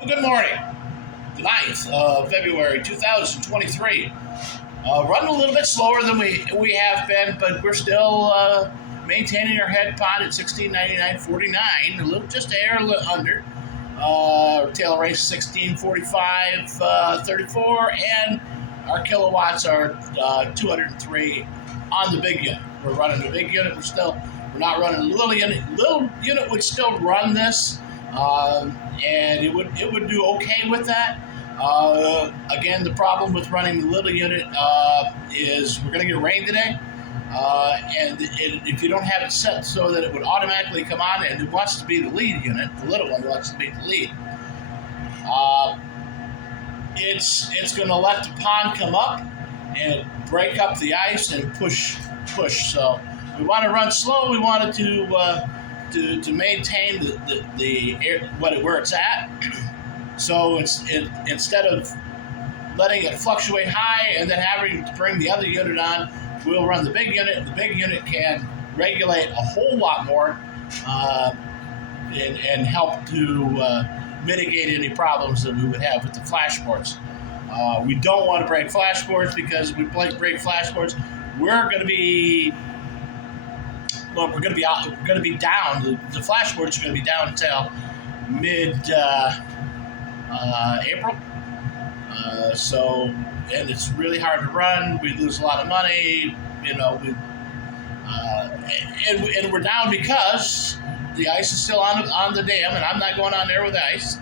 Well, good morning. The 9th of February 2023. Running a little bit slower than we have been, but we're still maintaining our head pod at 1699.49, a little just a hair under. Tail race 1645.34, and our kilowatts are 203 on the big unit. We're running the big unit. We're not running the little unit. Little unit would still run this, and it would do okay with that. Again, the problem with running the little unit is we're going to get rain today. If you don't have it set so that it would automatically come on and it wants to be the lead unit, the little one wants to be the lead, it's going to let the pond come up and break up the ice and push. So we want to run slow. We wanted to maintain the air, where it's at. So instead of letting it fluctuate high and then having to bring the other unit on, we'll run the big unit. The big unit can regulate a whole lot more and help to mitigate any problems that we would have with the flashboards. We don't want to break flashboards, because if we break flashboards, we're going to be down. The flashboards are going to be down until mid-April. And it's really hard to run. We lose a lot of money, and we're down because the ice is still on the dam, and I'm not going on there with ice,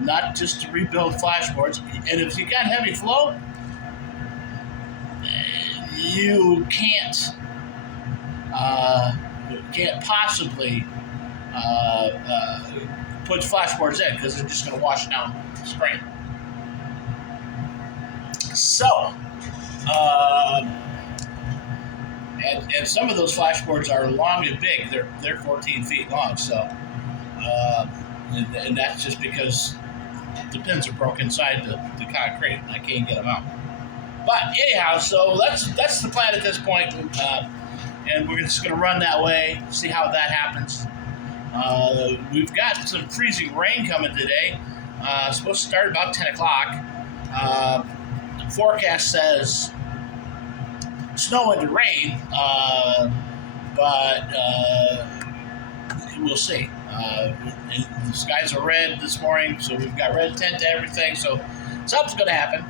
not just to rebuild flashboards. And if you got heavy flow, you can't possibly put flashboards in, because they're just going to wash down the spring. So, and some of those flashboards are long and big. They're 14 feet long. So, and that's just because the pins are broke inside the concrete. I can't get them out. But anyhow, so that's the plan at this point, and we're just going to run that way, see how that happens. We've got some freezing rain coming today. Supposed to start about 10 o'clock. The forecast says snow and rain, but we'll see. The skies are red this morning, so we've got red tint to everything, so something's going to happen.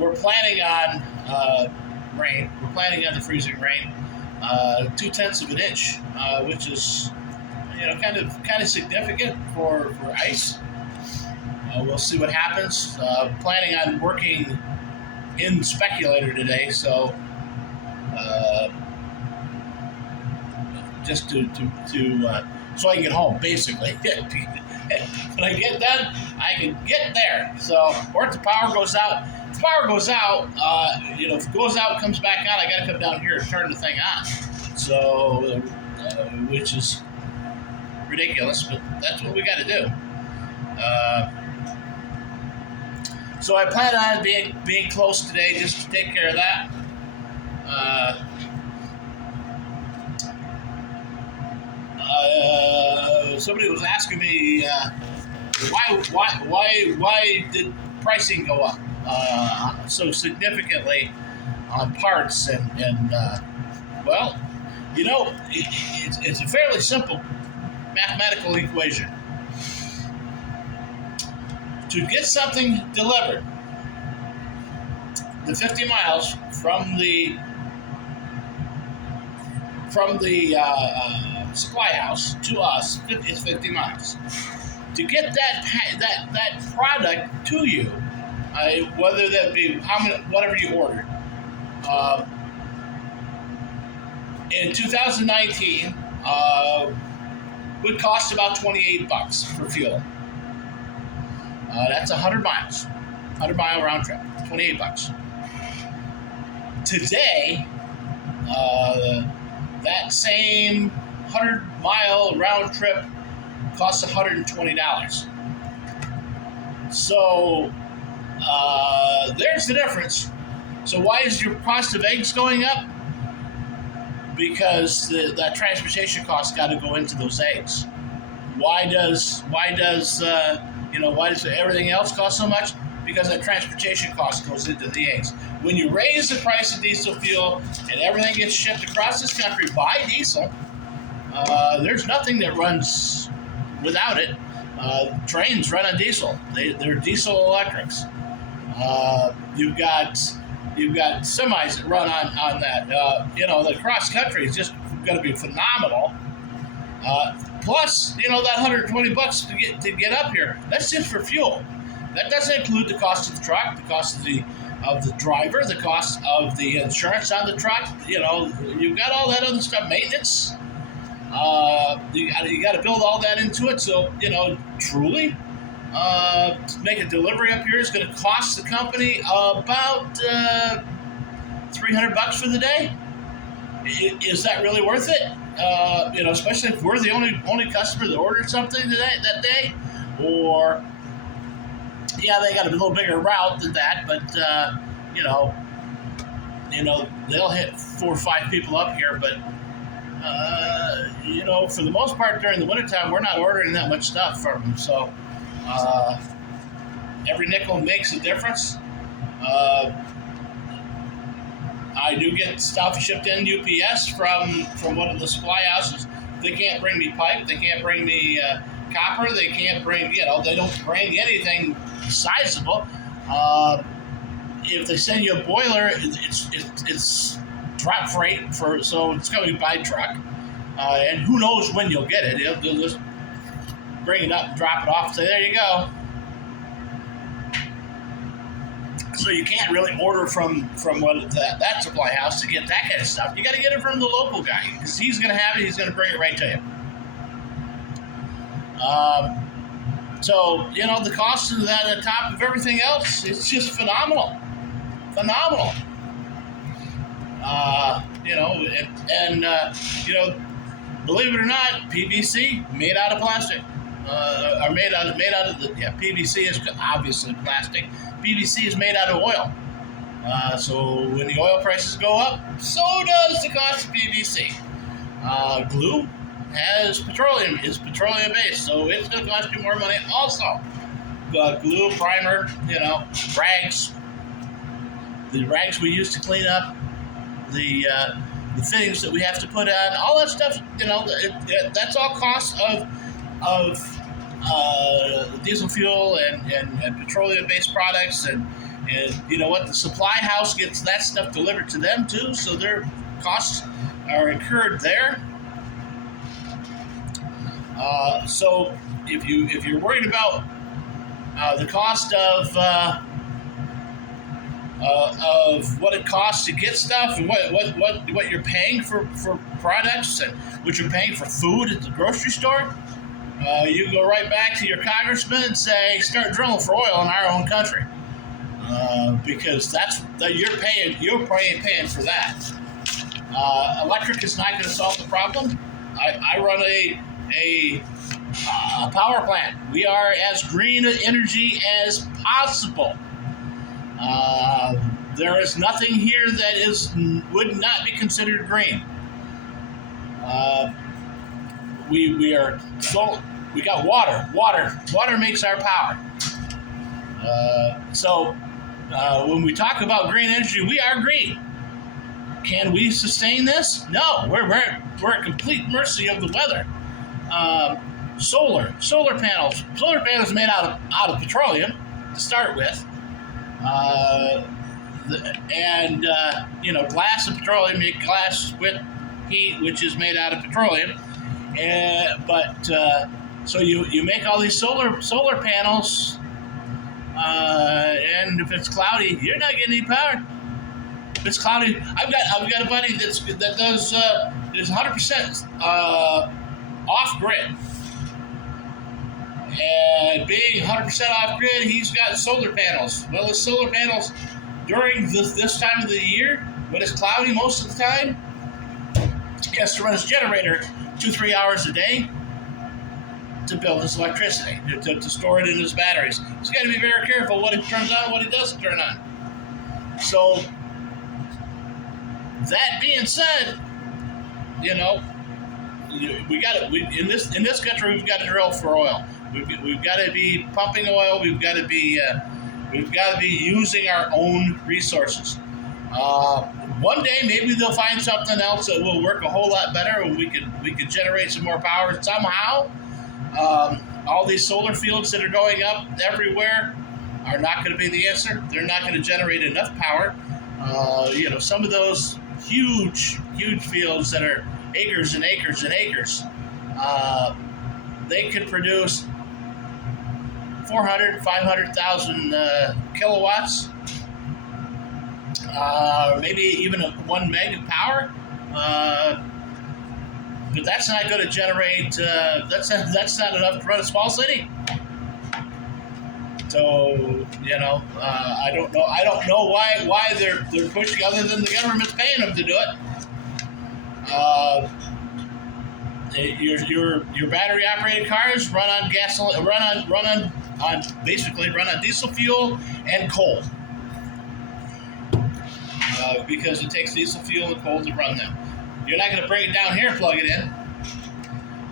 We're planning on rain. We're planning on the freezing rain, 0.2 of an inch, which is kind of significant for ice. We'll see what happens. Planning on working in the speculator today, so just to so I can get home, basically. When I get done, I can get there. So, or if the power goes out. If the power goes out, if it goes out, comes back on, I got to come down here and turn the thing on. So, which is ridiculous, but that's what we got to do. So I plan on being close today, just to take care of that. Somebody was asking me why did pricing go up so significantly on parts, and well, it's a fairly simple mathematical equation. To get something delivered, the 50 miles from the supply house to us is 50 miles. To get that product to you, whether that be whatever you ordered, in 2019 would cost about $28 for fuel. That's 100 miles, 100-mile round trip, $28. Today, that same 100-mile round trip costs $120. So there's the difference. So why is your cost of eggs going up? Because that transportation cost got to go into those eggs. why does everything else cost so much? Because that transportation cost goes into the eggs. When you raise the price of diesel fuel and everything gets shipped across this country by diesel, there's nothing that runs without it. Trains run on diesel. They're diesel electrics. You've got semis that run on that. The cross country is just going to be phenomenal. Plus, that $120 to get up here. That's just for fuel. That doesn't include the cost of the truck, the cost of the driver, the cost of the insurance on the truck. You've got all that other stuff, maintenance. You got to build all that into it. So truly, to make a delivery up here is going to cost the company about $300 for the day. Is that really worth it? Especially if we're the only customer that ordered something that day, or they got a little bigger route than that, but they'll hit 4 or 5 people up here, but for the most part during the wintertime, we're not ordering that much stuff from them, so every nickel makes a difference. I do get stuff shipped in UPS from one of the supply houses. They can't bring me pipe. They can't bring me copper. They can't bring, they don't bring anything sizable. If they send you a boiler, it's drop freight so it's going to be by truck. And who knows when you'll get it. They'll just bring it up, drop it off, say, there you go. So you can't really order from that supply house to get that kind of stuff. You got to get it from the local guy because he's going to have it. He's going to bring it right to you. So the cost of that on top of everything else, it's just phenomenal. Believe it or not, PVC made out of plastic. PVC is obviously plastic. PVC is made out of oil. So when the oil prices go up, so does the cost of PVC. Glue is petroleum based, so it's going to cost you more money also. Glue, primer, rags, the rags we use to clean up, the fittings that we have to put on, all that stuff, that's all costs of diesel fuel and petroleum-based products, and the supply house gets that stuff delivered to them too, so their costs are incurred there. So if you're worried about the cost of what it costs to get stuff and what you're paying for products and what you're paying for food at the grocery store, you go right back to your congressman and say, start drilling for oil in our own country, because you're paying for that. Electric is not going to solve the problem. I run a power plant. We are as green energy as possible. There is nothing here that would not be considered green. We got water. Water makes our power. So when we talk about green energy, we are green. Can we sustain this? No, we're at complete mercy of the weather. Solar panels. Solar panels made out of petroleum to start with. Glass and petroleum make glass with heat, which is made out of petroleum. So you make all these solar panels, and if it's cloudy, you're not getting any power. If it's cloudy, I've got a buddy that does is 100% off grid. And being 100% off grid, he's got solar panels. Well, his solar panels during this time of the year, when it's cloudy most of the time, he has to run his generator 2-3 hours a day to build his electricity, to store it in his batteries. He's got to be very careful what he turns on and what he doesn't turn on. So, that being said, we got to in this country we've got to drill for oil. We've got to be pumping oil. We've got to be using our own resources. One day maybe they'll find something else that will work a whole lot better, and we could generate some more power somehow. All these solar fields that are going up everywhere are not going to be the answer. They're not going to generate enough power. Some of those huge fields that are acres and acres and acres, they could produce 400, 500,000 kilowatts, maybe even 1 meg of power. But that's not going to generate. That's not enough to run a small city. So I don't know. I don't know why they're pushing, other than the government's paying them to do it. Your battery operated cars run on gasoline, run on diesel fuel and coal, because it takes diesel fuel and coal to run them. You're not going to bring it down here and plug it in.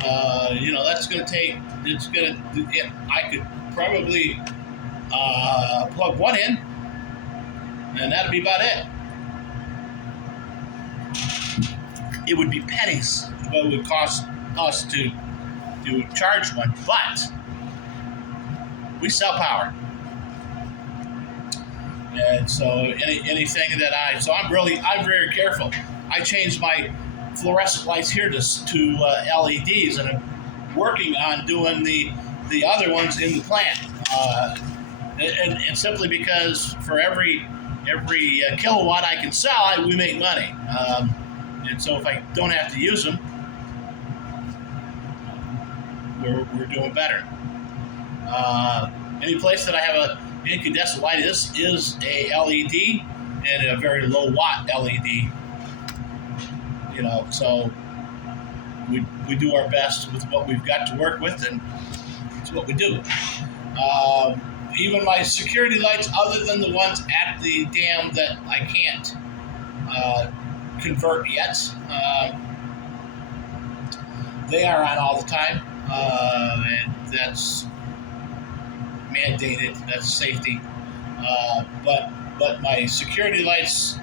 That's going to take. I could probably plug one in, and that'd be about it. It would be pennies what it would cost us to charge one, but we sell power. And so anything that so I'm very careful. I changed my fluorescent lights here to LEDs, and I'm working on doing the other ones in the plant. And simply because for every kilowatt I can sell, we make money. And so if I don't have to use them, we're doing better. Any place that I have an incandescent light is a LED, and a very low watt LED. So we do our best with what we've got to work with, and it's what we do. Even my security lights, other than the ones at the dam that I can't convert yet, they are on all the time, and that's mandated. That's safety. But my security lights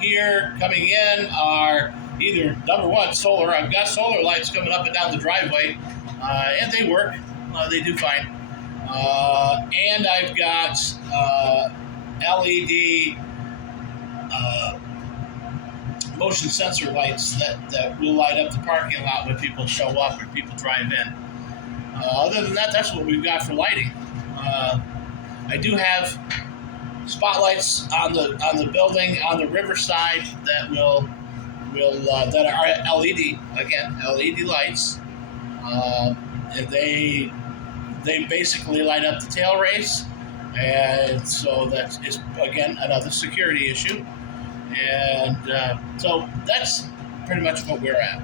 here coming in are either, number one, solar. I've got solar lights coming up and down the driveway, and they work. They do fine. And I've got LED motion sensor lights that will light up the parking lot when people show up or people drive in. Other than that, that's what we've got for lighting. I do have spotlights on the building on the riverside that that are LED, again, LED lights. And they basically light up the tail race, and so it's again another security issue. And so that's pretty much what we're at.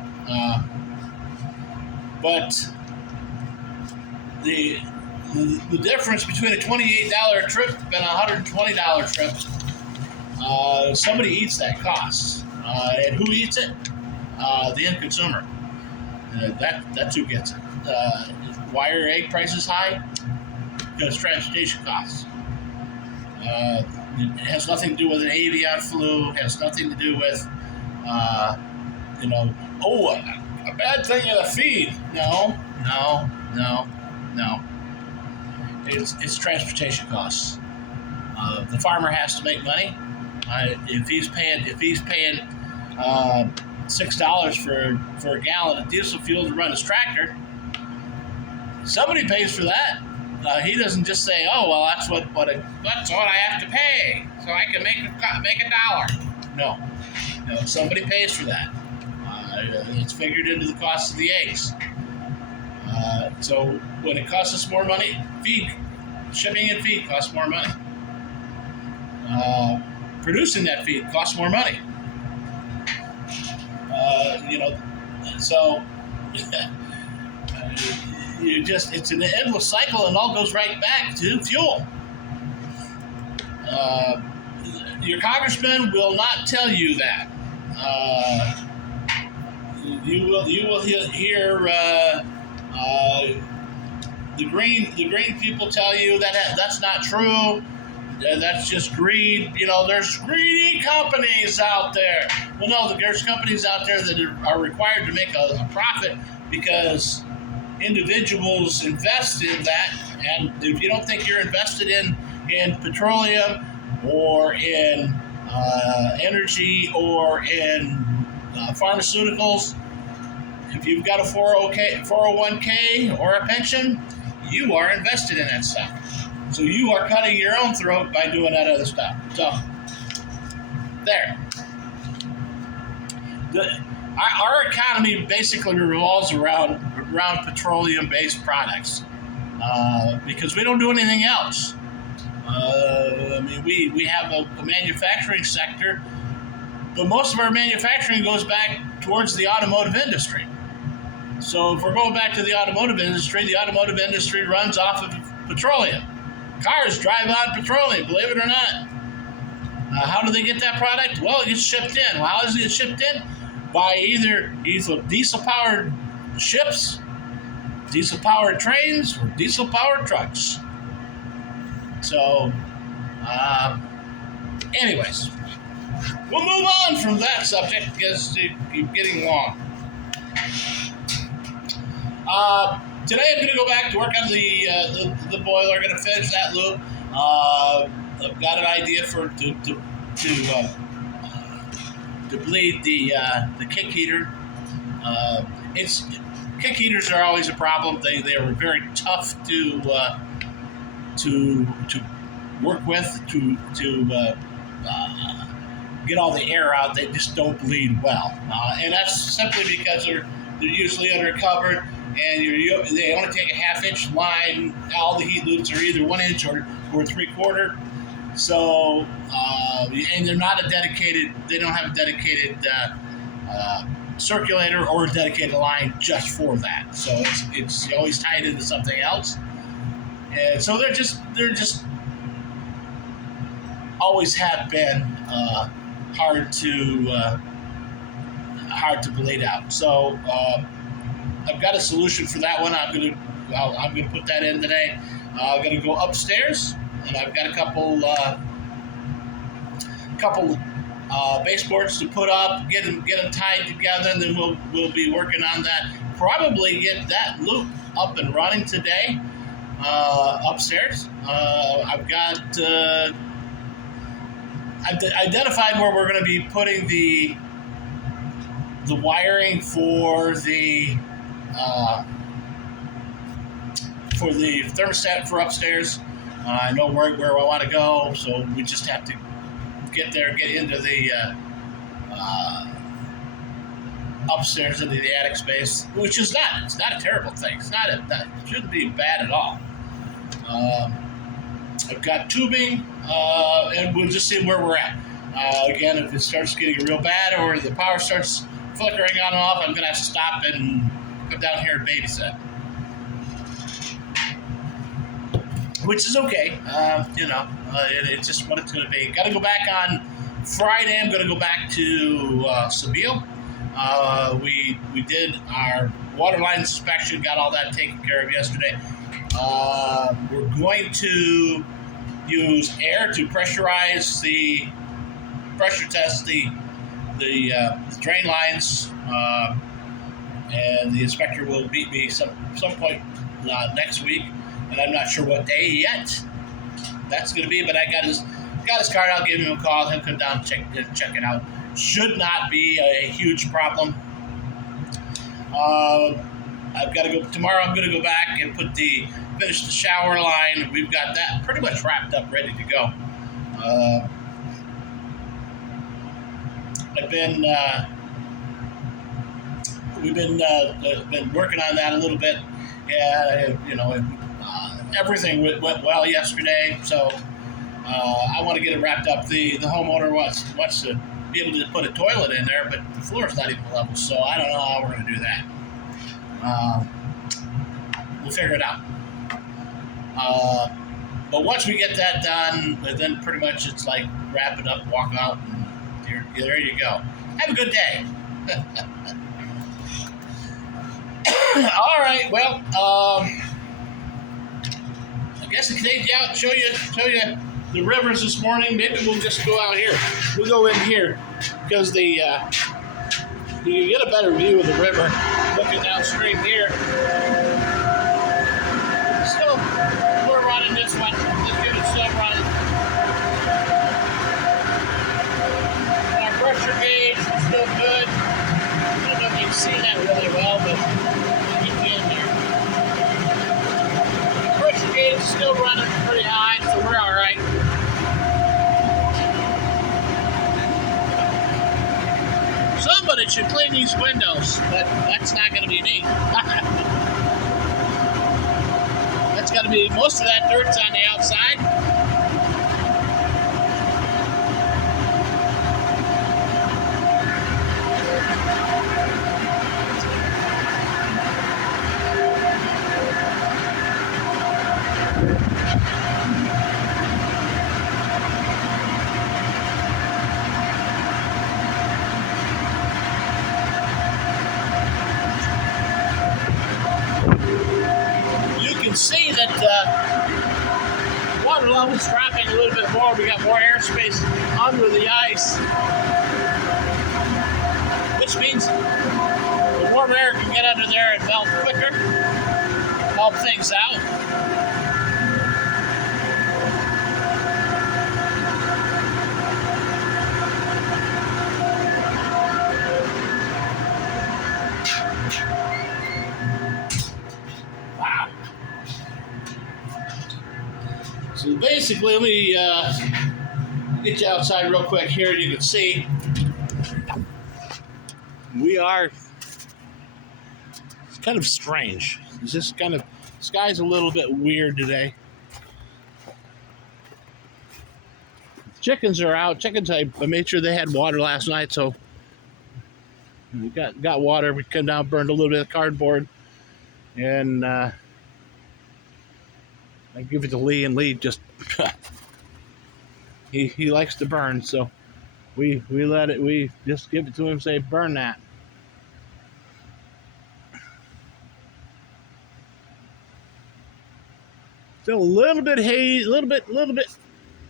But the difference between a $28 trip and a $120 trip, somebody eats that cost. And who eats it? The end consumer. That's who gets it. Why are egg prices high? Because transportation costs. It has nothing to do with an avian flu. It has nothing to do with, a bad thing in the feed. No. It's transportation costs. The farmer has to make money. If he's paying $6 for a gallon of diesel fuel to run his tractor, somebody pays for that. He doesn't just say, "Oh, well, that's what I have to pay, so I can make $1." No, somebody pays for that. It's figured into the cost of the eggs. So when it costs us more money, shipping and feed costs more money. Producing that feed costs more money. So it's an endless cycle, and all goes right back to fuel. Your congressman will not tell you that. you will hear the green people tell you that that's not true. That's just greed. There's greedy companies out there. Well, no, there's companies out there that are required to make a profit because individuals invest in that. And if you don't think you're invested in petroleum or in energy or in pharmaceuticals, if you've got a 401k or a pension, you are invested in that stuff. So you are cutting your own throat by doing that other stuff. So, there. Our economy basically revolves around petroleum-based products because we don't do anything else. We have a manufacturing sector, but most of our manufacturing goes back towards the automotive industry. So if we're going back to the automotive industry runs off of petroleum. Cars drive on petroleum, believe it or not. How do they get that product? Well, it gets shipped in. Well, how does it get shipped in? By either diesel-powered ships, diesel-powered trains, or diesel-powered trucks. So, anyways, we'll move on from that subject because it keeps getting long. Today I'm going to go back to work on the boiler. I'm going to finish that loop. I've got an idea to bleed the kick heater. Kick heaters are always a problem. They are very tough to work with to get all the air out. They just don't bleed well, and that's simply because they're usually undercovered. And they only take a half-inch line. All the heat loops are either 1 inch or 3/4. So, and they're not they don't have a dedicated circulator or a dedicated line just for that. So it's always tied into something else. And so they're just always have been hard to bleed out. So, I've got a solution for that one. I'm gonna put that in today. I'm gonna go upstairs, and I've got a couple baseboards to put up, get them tied together, and then we'll be working on that. Probably get that loop up and running today upstairs. I've identified where we're going to be putting the wiring for the thermostat for upstairs. I know where I want to go, so we just have to get into the upstairs into the attic space, which is it's not a terrible thing. It shouldn't be bad at all. I've got tubing, and we'll just see where we're at. Again, if it starts getting real bad or the power starts flickering on and off, I'm going to have to stop and come down here and babysit. Which is okay, it's just what it's going to be. Got to go back on Friday. I'm going to go back to Sebille. We did our water line inspection, got all that taken care of yesterday. We're going to use air to pressure test the drain lines, and the inspector will meet me some point next week, and I'm not sure what day yet that's going to be, but I got his card. I'll give him a call. He'll come down and check it out. Should not be a huge problem. I've got to go tomorrow. I'm going to go back and finish the shower line. We've got that pretty much wrapped up, ready to go. We've been working on that a little bit. Yeah, everything went well yesterday, so I want to get it wrapped up. The homeowner wants to be able to put a toilet in there, but the floor's not even level, so I don't know how we're going to do that. We'll figure it out. But once we get that done, then pretty much it's like wrap it up, walk out, and there you go. Have a good day. All right. Well, I guess I can take you out and show you the rivers this morning. Maybe we'll just go out here. We'll go in here because you get a better view of the river looking downstream here. Still, we're running this one. This unit's still running. Our pressure gauge is still good. I don't know if you can see that really well, but you can there. The pressure gauge is still running pretty high, so we're all right. Somebody should clean these windows, but that's not going to be me. That's got to be, most of that dirt's on the outside. See that water level is dropping a little bit more. We got more airspace under the ice, which means the warm air can get under there and melt quicker, help things out. So basically, let me get you outside real quick here. You can see it's kind of strange. It's just kind of, sky's a little bit weird today. Chickens are out. Chickens, I made sure they had water last night, so we got water. We come down, burned a little bit of cardboard, and I give it to Lee, and Lee just he likes to burn, so we just give it to him, say burn that. Still a little bit hazy, a little bit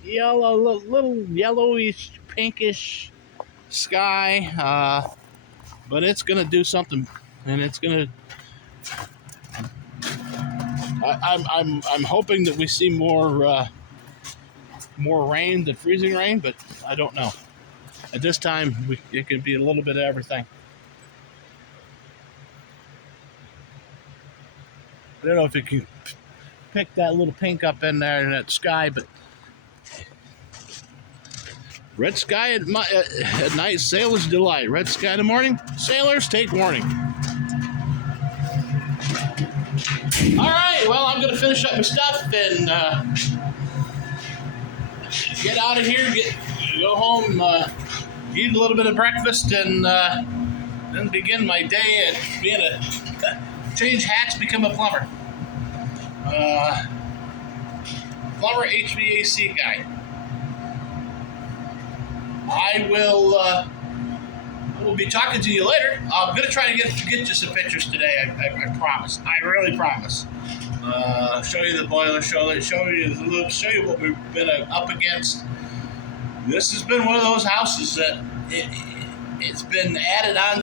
yellow, little yellowish, pinkish sky, but it's gonna do something, and it's gonna. I'm hoping that we see more rain than freezing rain, but I don't know. At this time, it could be a little bit of everything. I don't know if you can pick that little pink up in there in that sky, but red sky at night, sailor's delight. Red sky in the morning, sailors take warning. All right, well, I'm going to finish up my stuff and get out of here, go home, eat a little bit of breakfast, and then begin my day at being change hats, become a plumber. Plumber HVAC guy. I will be talking to you later. I'm going to try to get you some pictures today. I promise. I really promise. Show you the boiler, show you the loop, show you what we've been up against. This has been one of those houses that it's been added on